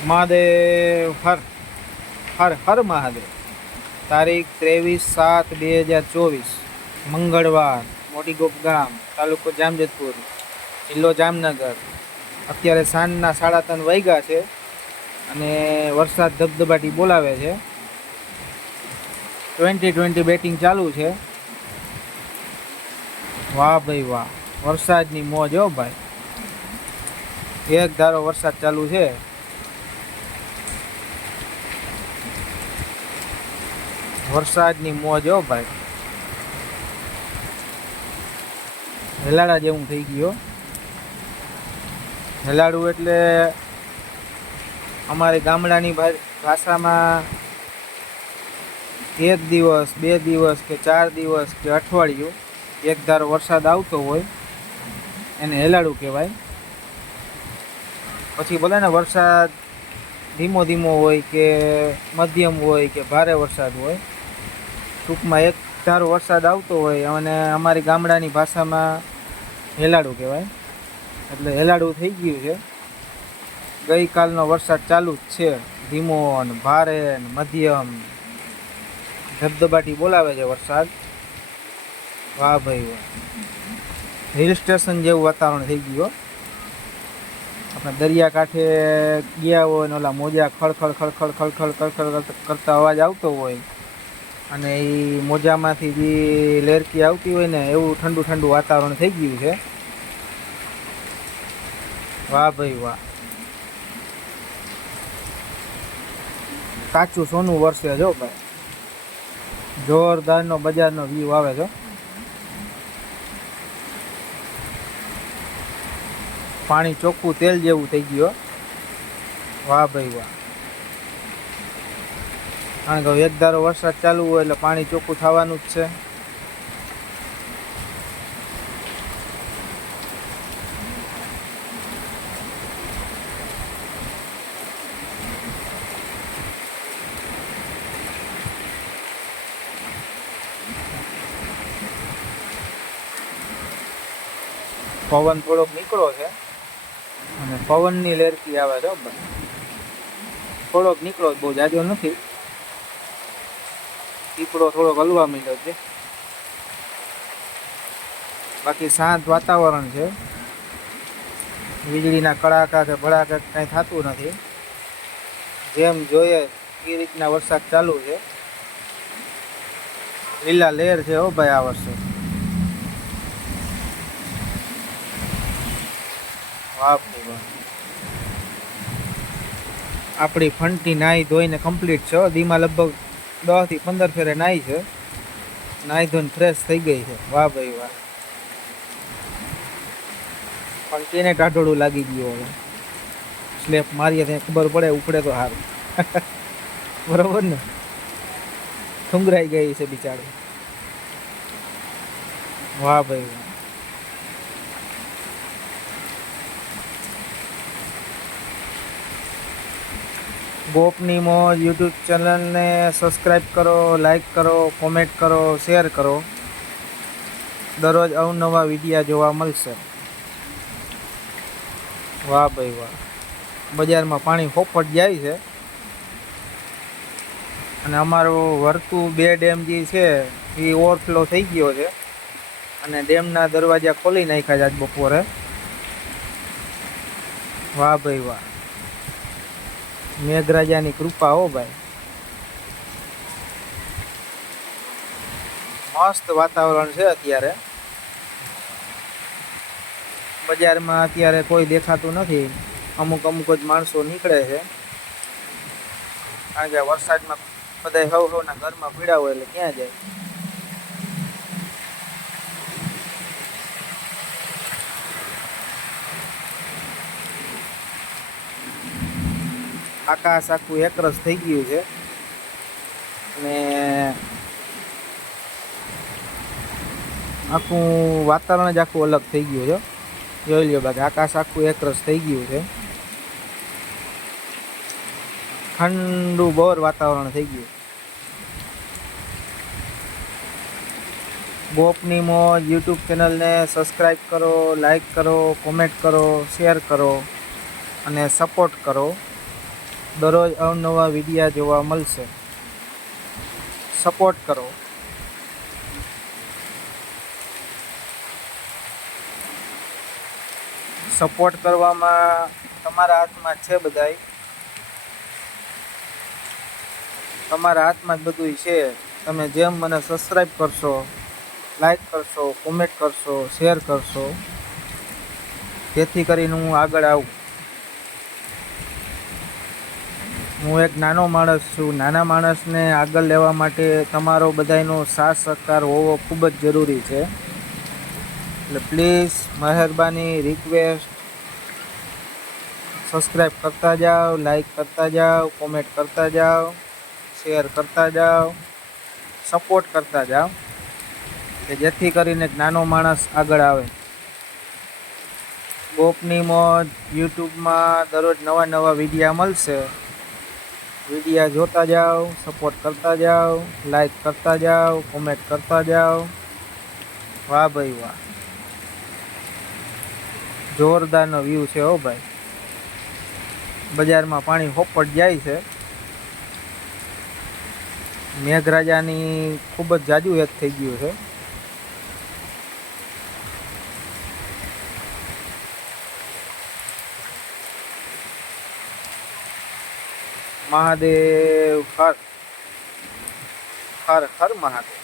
મહાદેવ, હર હર હર મહાદેવ. તારીખ ત્રેવીસ સાત બે હજાર ચોવીસ, મંગળવાર, મોટીગોપ ગામ, તાલુકો જામજતપુર, જિલ્લો જામનગર. અત્યારે સાંજના સાડા ત્રણ વાગ્યા છે અને વરસાદ ધબધબાટી બોલાવે છે. ટ્વેન્ટી ટ્વેન્ટી બેટિંગ ચાલુ છે. વાહ ભાઈ વાહ, વરસાદની મોજ હો ભાઈ. એક ધારો વરસાદ ચાલુ છે. વરસાદની મોજ હો ભાઈ. હેલાડા જેવું થઈ ગયો હેલાડું એટલે અમારી ગામડાની ભાષામાં એક દિવસ, બે દિવસ કે ચાર દિવસ કે અઠવાડિયું એક ધારો વરસાદ આવતો હોય, એને હેલાડું કહેવાય. પછી ભલે ને વરસાદ ધીમો ધીમો હોય કે મધ્યમ હોય કે ભારે વરસાદ હોય, ટૂંકમાં એક ધારો વરસાદ આવતો હોય અને અમારી ગામડાની ભાષામાં હેલાડું કહેવાય. એટલે હેલાડું થઈ ગયું છે. ગઈકાલનો વરસાદ ચાલુ જ છે. ધીમો ને ભારે ને મધ્યમ ધબધબાટી બોલાવે છે વરસાદ. વાહ ભાઈ વાહ. હિલ સ્ટેશન જેવું વાતાવરણ થઈ ગયું. આપણે દરિયાકાંઠે ગયા હોય ને ઓલા મોજા ખળખળ ખળખળ ખળખળ ખળખળ કરતા અવાજ આવતો હોય. અને એ મોજામાંથી જે લેરકી આવતી હોય ને એવું ઠંડુ ઠંડુ વાતાવરણ થઈ ગયું છે. વાહ ભાઈ વાહ. કાચું સોનું વરસે જો ભાઈ. જોરદારનો બજારનો વ્યૂ આવે છે. પાણી ચોખ્ખું તેલ જેવું થઈ ગયું વાહ ભાઈ વાહ. કારણ કે એક ધારો વરસાદ ચાલુ હોય એટલે પાણી ચોખ્ખું થવાનું જ છે. પવન થોડોક નીકળો છે. અને પવનની લેરકી આવે છે થોડોક નીકળો, બહુ જાજો નથી. પીપળો થોડોક હલવા માંડ્યો છે. બાકી શાંત વાતાવરણ છે. વીજળીના કડાકા કે ભડાકા કાંઈ થતું નથી. જેમ જોઈએ એ રીતના વરસાદ ચાલુ છે. લીલા લહેર છે, હો, ભાઈ, આ વર્ષે વાહ ભાઈ વાહ આપણી ફંટી નાહી ધોઈને કમ્પ્લીટ છે. દીમાં લગભગ દસથી પંદર ફેરે નાહી છે. નાહી ધોઈને ફ્રેશ થઈ ગઈ છે. વાહ ભાઈ વાહ. પણ તેને ટાઢોળું લાગી ગયું હવે? સ્લેપ મારીએ ત્યાં ખબર પડે, ઉપડે તો સારું બરોબર ને? ઠુંગરાઈ ગઈ છે બિચારી. વાહ ભાઈ વાહ. ગોપની મોજ યુટ્યુબ ચેનલને સબસ્ક્રાઈબ કરો લાઈક કરો, કોમેન્ટ કરો, શેર કરો. દરરોજ અવનવા વિડીયા જોવા મળશે. વાહ ભાઈ વાહ. બજારમાં પાણી ફોફટ જાય છે. અને અમારું વર્તું બે ડેમ જે છે, એ ઓવરફ્લો થઈ ગયો છે. અને ડેમના દરવાજા ખોલી નાખ્યા છે આજ બપોરે. વાહ ભાઈ વાહ. મેઘરાજાની કૃપા હો ભાઈ. મસ્ત વાતાવરણ છે અત્યારે. બજારમાં અત્યારે કોઈ દેખાતું નથી. અમુક અમુક જ માણસો નીકળે છે. કારણ કે વરસાદમાં બધા હવ હવના ઘરમાં પીડા હોય એટલે ક્યાં જાય? આકાશ આખું એકરસ થઈ ગયું છે. અને આખું વાતાવરણ જ આખું અલગ થઈ ગયું છે. જોઈ લ્યો બાકી, આકાશ આખું એકરસ થઈ ગયું છે. ઠંડુ બોર વાતાવરણ થઈ ગયું. ગોપની મોજ, યુટ્યુબ ચેનલને સબસ્ક્રાઈબ કરો લાઈક કરો, કોમેન્ટ કરો, શેર કરો અને સપોર્ટ કરો. દરરોજ અવનવા વિડીયા જોવા મળશે. સપોર્ટ કરો. સપોર્ટ કરવામાં તમારા હાથમાં છે બધાય. તમારા હાથમાં જ બધું છે. તમે જેમ મને સબસ્ક્રાઈબ કરશો લાઈક કરશો કોમેન્ટ કરશો શેર કરશો. જેથી કરીને હું આગળ આવું. હું એક નાનો માણસ છું. નાના માણસને આગળ લેવા માટે તમારો બધાયનો સાથ સહકાર હોવો ખૂબ જ જરૂરી છે. એટલે પ્લીઝ મહેરબાની રિક્વેસ્ટ. સબસ્ક્રાઈબ કરતા જાઓ લાઈક કરતા જાઓ, કોમેન્ટ કરતા જાઓ, શેર કરતા જાઓ, સપોર્ટ કરતા જાઓ, કે જેથી કરીને નાનો માણસ આગળ આવે. ગોપની મોજ યુટ્યુબમાં દરરોજ નવા નવા વિડીયા મળશે. વિડીયા જોતા જાઓ સપોર્ટ કરતા જાઓ લાઈક કરતા જાઓ કોમેન્ટ કરતા જાઓ. વાહ ભાઈ વાહ. જોરદારનો વ્યૂ છે હો ભાઈ. બજારમાં પાણી હોપટ જાય છે. મેઘરાજાની ખૂબ જ જાજુ એક થઈ ગયું છે. મહાદેવ હર હર હર મહાદેવ.